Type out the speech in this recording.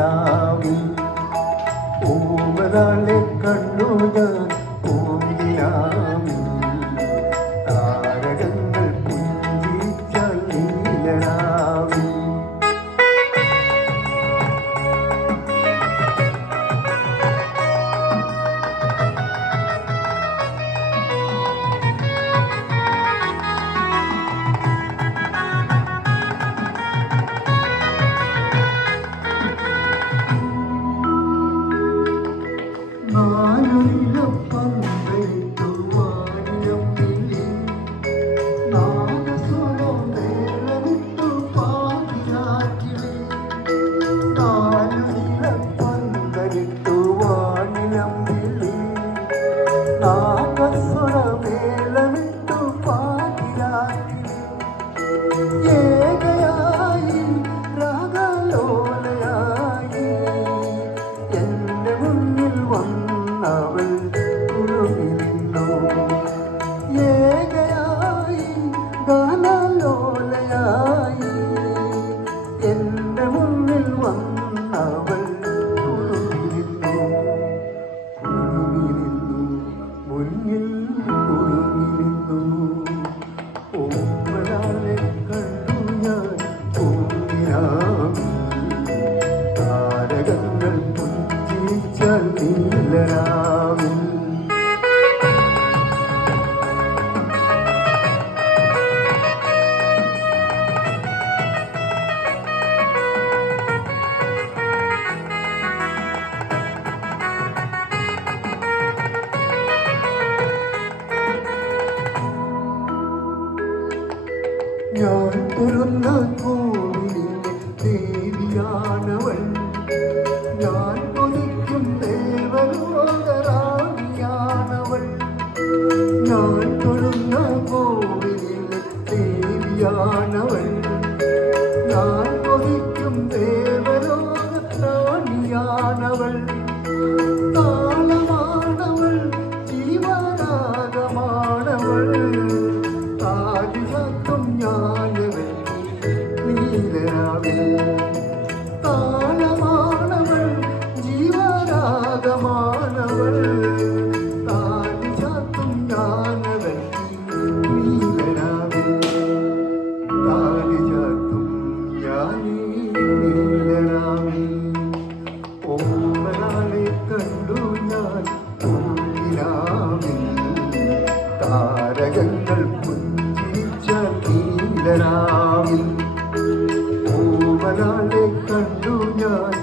നീലരാവിൽ ഓമനാളെ കണ്ടു ഞാൻ പൂങ്കിലാവിൽ താരകങ്ങൾ പുഞ്ചിച്ച നീലരാവിൽ എന്റെ മുന്നിൽ വന്നവൾ മുന്നിൽ കുടുങ്ങിരുന്നു ഓമനാളെ കണ്ടു ഞാൻ പൂങ്കിനാവിൽ താരകങ്ങൾ പുഞ്ചിച്ച നീലരാവിൽ ഞാൻ തുറന്ന കോവിലിലെ ദേവിയാണവൾ ഞാൻ കൊതിക്കും ദേവലോകറാണിയാണവൾ ഞാൻ തുറന്ന കോവിലിലെ ദേവിയാണവൾ ഞാൻ കൊതിക്കും ദേവലോകറാണിയാണവൾ താളമാണവൾ ജീവരാഗമാണവൾ താളമാണവൾ ജീവരാഗമാണവൾ താലി ചാത്തും ഞാനവൾ നീലരാവിൽ താലി ചാത്തും ഞാനീ നീലരാവിൽ ഓമനാളെ കണ്ടു ഞാൻ പൂങ്കിലാവിൽ താരകങ്ങൾ പുഞ്ചിരിച്ച നീലരാവിൽ ഓമനാളെ കണ്ടു ഞാൻ